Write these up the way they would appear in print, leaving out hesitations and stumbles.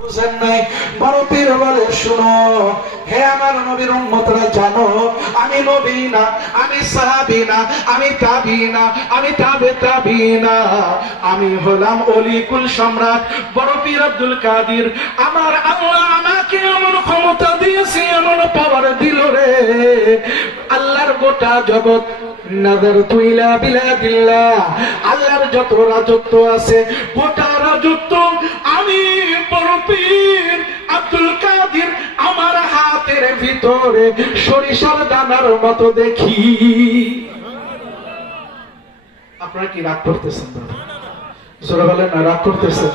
বুঝেন নাই? বড় পীর বলে, শুনো হে আমার নবীর উম্মতরা, জানো আমি নবী না, আমি সাহাবী না, আমি তাবী না, আমি তাবে তাবী না, আমি হলাম অলিকুল সম্রাট বড় পীর আব্দুল কাদের। আমার আল্লাহ আমাকে এমন ক্ষমতা দিয়েছে, এমন পাওয়ার দিল রে, আল্লাহর গোটা জগৎ নাযারতু ইলা বিলাদিল্লাহ, আল্লাহর যত রাজত্ব আছে গোটা রাজত্ব আমি বড় পীর আব্দুল কাদের আমার হাতের ভিতরে সরিষার দানার মতো দেখি। আপনারা কি রাগ করতেছেন? জোরে বলেন না, রাগ করতেছেন?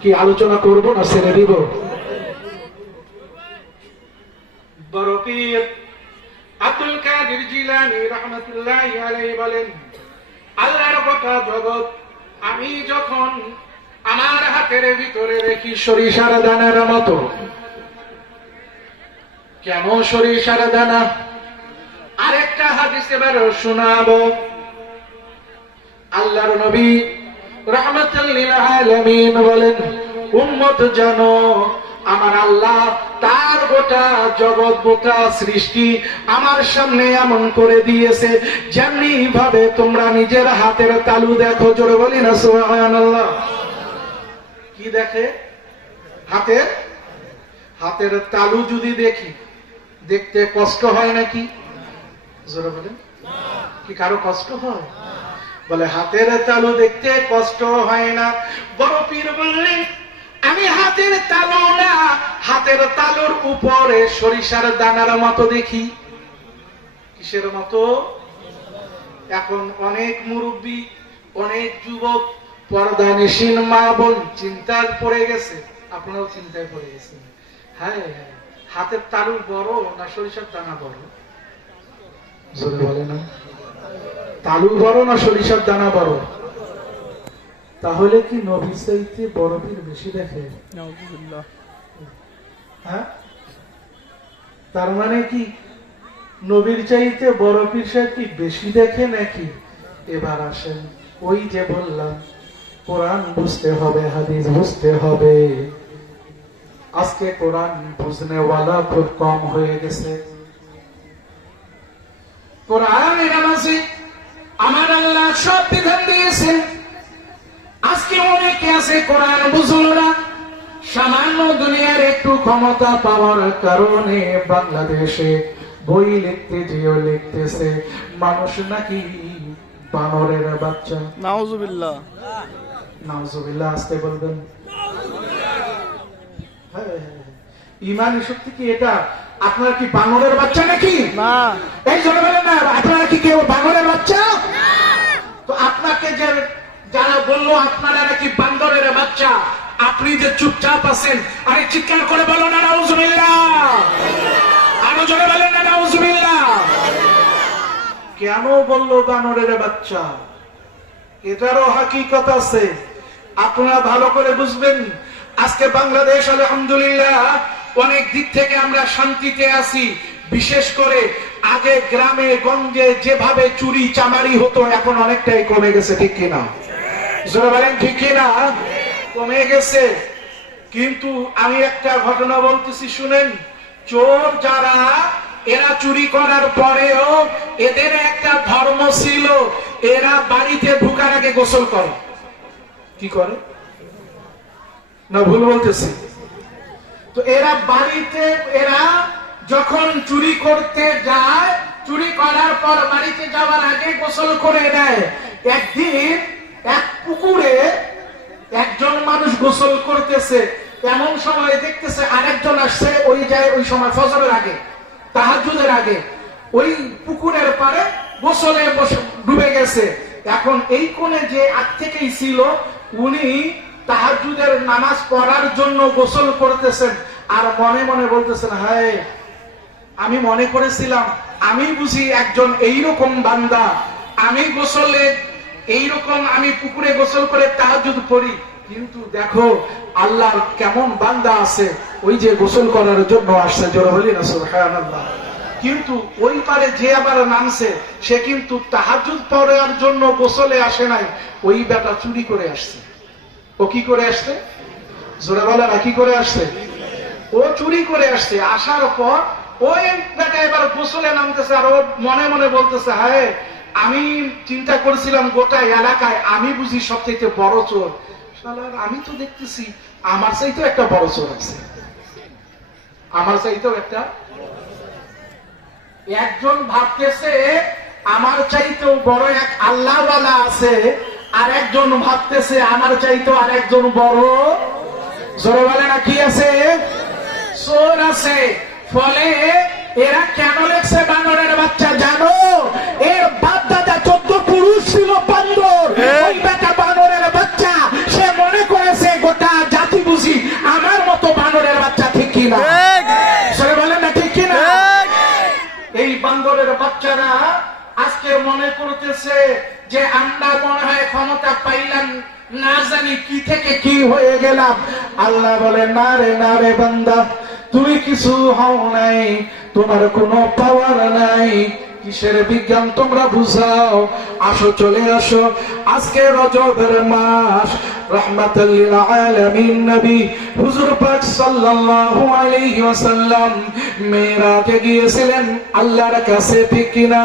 কি আলোচনা করব না ছেড়ে দিব? বড় পীর আব্দুল কাদের জিলানী রাহমাতুল্লাহি আলাইহি বলেন, আল্লাহর গোটা জগৎ আমি যখন আমার হাতের ভিতরে রেখি সরিষার দানার মতো। কেন সরিষার দানা? আরেকটা হাদিস এবার শোনাবো। আল্লাহর নবী রাহমাতুল লিল আলামিন বলেন, উম্মত জানো আমার আল্লাহ তার গোটা জগৎ, গোটা সৃষ্টি আমার সামনে এমন করে দিয়েছে যেমনি ভাবে তোমরা নিজের হাতের তালু দেখো। জোরে বলি না সুবহানাল্লাহ। কি দেখে? হাতের তালু যদি দেখি, দেখতে কষ্ট হয় নাকি? জোরে বলেন, কি কারো কষ্ট হয়? বলে হাতের তালু দেখতে কষ্ট হয় না। বড় পীর বললেন, আমি হাতের তালু না, হাতের তালুর উপরে সরিষার দানার মতো দেখি। কিসের মতো? এখন অনেক মুরব্বী, অনেক যুবক, পর্দানিসীন মা বোন চিন্তায় পড়ে গেছে। আপনারাও চিন্তায় পড়ে গেছেন। হ্যাঁ, হাতের তালু বড় না সরিষার দানা বড়? জোরে বলে না। তালু বড় না সরিষার দানা বড়? তাহলে কি নবী চাইতে বড় পীর বেশি দেখে? হ্যাঁ, তার মানে কি নবীর চাইতে বড় পীর সাহেব কি বেশি দেখে নাকি? এবার আসেন, ওই যে বললাম কোরআন বুঝতে হবে, হাদিস বুঝতে হবে। আজকে কোরআন বুঝনেওয়ালা খুব কম হয়ে গেছে। কোরআনের নামাজে আমার আল্লাহ সব বিধান দিয়েছেন। আজকে অনেকে আছে কোরআন বুঝলো না, সামান্য দুনিয়ার একটু ক্ষমতা পাওয়ার কারণে বাংলাদেশে বই লিখতে যেও লিখতেছে মানুষ নাকি বানরের বাচ্চা। নাউজুবিল্লাহ। নাউজুবিল্লাহ আসতে বলবেন। ইমানি শক্তি কি এটা? আপনারা কি বানরের বাচ্চা নাকি? না। এই জন্য বলেন না, আপনারা কি কেউ বানরের বাচ্চা? তো আপনাকে যে যারা বললো আপনারা নাকি বান্দরের বাচ্চা, আপনি যে চুপচাপ আছেন, আরে চিৎকার করে বলো না নাউজুবিল্লাহ। আরো জোরে বলেন না নাউজুবিল্লাহ। কেন বললো বানরের বাচ্চা? এটারও হাকিকত আছে, আপনারা ভালো করে বুঝবেন। আজকে বাংলাদেশ আলহামদুলিল্লাহ অনেক দিক থেকে আমরা শান্তিতে আছি। বিশেষ করে আগে গ্রামে গঞ্জে যেভাবে চুরি চামারি হতো এখন অনেকটাই কমে গেছে, ঠিক কিনা? জোরে বলেন ঠিক কিনা? কমে গেছে। কিন্তু আমি একটা ঘটনা বলতেছি, শুনেন। চোর যারা, এরা চুরি করার পরেও এদের একটা ধর্ম ছিল, এরা বাড়িতে ঢুকার আগে গোসল করে। কি করে? না ভুল বলতেছি? তো এরা বাড়িতে, এরা যখন চুরি করতে যায়, চুরি করার পর বাড়িতে যাওয়ার আগে গোসল করে দেয়। একদিন এক পুকুরে একজন মানুষ গোসল করতেছে, এমন সময় দেখতেছে আরেকজন আসছে, ওই যায় ওই সময় ফজরের আগে, তাহাজ্জুদের আগে, ওই পুকুরের পাড়ে গোসলে ডুবে গেছে। এখন এই কোণে যে আগ থেকেই ছিল, উনি তাহাজ্জুদের নামাজ পড়ার জন্য গোসল করতেছেন, আর মনে মনে বলতেছেন, হায় আমি মনে করেছিলাম আমি বুঝি একজন এইরকম বান্দা, আমি গোসলে এইরকম, আমি পুকুরে গোসল করে তাহাজ্জুদ পড়ি, কিন্তু দেখো আল্লাহর কেমন বান্দা আছে, ওই যে গোসল করার জন্য আসছে। জোরে বলি না সুবহানাল্লাহ। কিন্তু ওই পারে যে আবার নামছে, সে কিন্তু তাহাজ্জুদ পড়ার জন্য গোসলে আসে নাই, ওই বেটা চুরি করে আসছে। ও কি করে আসছে? জোরে বলে না, কি করে আসছে? ও চুরি করে আসছে। আসার পর ওই বেটা এবার গোসলে নামতেছে, আর ও মনে মনে বলতেছে, হায় আমি চিন্তা করেছিলাম গোটা এলাকায় আমি বুঝি সবথেকে বড় চোর। শালার আমি তো দেখতেছি আমার চাইতেও একটা বড় চোর আছে, আমার চাইতেও একটা। একজন ভাবতেছে আমার চাইতেও বড় এক আল্লাহওয়ালা আছে, আর একজন ভাবতেছে আমার চাইতেও আর একজন বড়, জোরে বলে না, কি আছে? চোর আছে। ফলে এরা কেন লেখছে বানরের বাচ্চা জানো? এর বাপ দাদা 14 পুরুষ ছিল বান্দর, ওই বেটা বানরের বাচ্চা, সে মনে করেছে গোটা জাতি বুঝি আমার মতো বানরের বাচ্চা, ঠিক কিনা? জোরে বলে না, ঠিক কিনা? এই বান্দরের বাচ্চারা আজকে মনে করতেছে যে আমরা মনে হয় ক্ষমতা পাইলাম, না জানি কি থেকে কি হয়ে গেলাম। আল্লাহ বলে, না রে বান্দা, তুমি কিছু হও নাই, তোমার কোনো পাওয়ার নাই, কিসের বিজ্ঞান তোমরা বুঝাও। আসো, চলে আসো, আজকে রজবের মাস, রাহমাতাল লিল আলামিন নবী হুজুর পাক সাল্লাল্লাহু আলাইহি ওয়াসাল্লাম মেরাজে গিয়েছিলেন আল্লাহর কাছে, ঠিক কিনা?